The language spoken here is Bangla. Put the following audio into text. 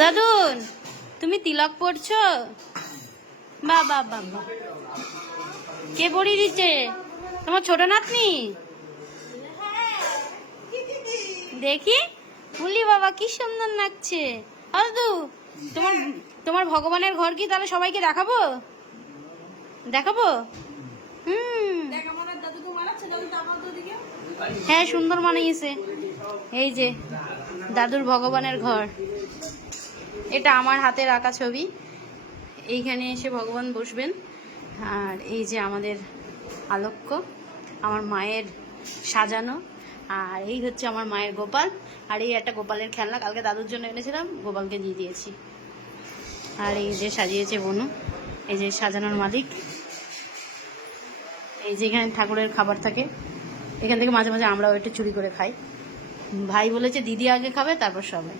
দাদুন তুমি তিলক পড়ছো? বা বা বা বা, কে পড়িয়ে দিচ্ছে? তোমার ছোট নাতনি? দেখি, বলি বাবা কি সুন্দর লাগছে। দাদু তোমার তোমার ভগবানের ঘর কি তাহলে সবাইকে দেখাবো? দেখাবো? হুম, হ্যাঁ সুন্দর মানিয়েছে। এই যে দাদুর ভগবানের ঘর, এটা আমার হাতের আঁকা ছবি। এইখানে এসে ভগবান বসবেন। আর এই যে আমাদের আলক্ষ্য, আমার মায়ের সাজানো। আর এই হচ্ছে আমার মায়ের গোপাল। আর এই একটা গোপালের খেলনা কালকে দাদুর জন্য এনেছিলাম, গোপালকে দিয়ে দিয়েছি। আর এই যে সাজিয়েছে বনু, এই যে সাজানোর মালিক। এই যে এখানে ঠাকুরের খাবার থাকে, এখান থেকে মাঝে মাঝে আমরাও একটু চুরি করে খাই। ভাই বলেছে দিদি আগে খাবে তারপর সবাই।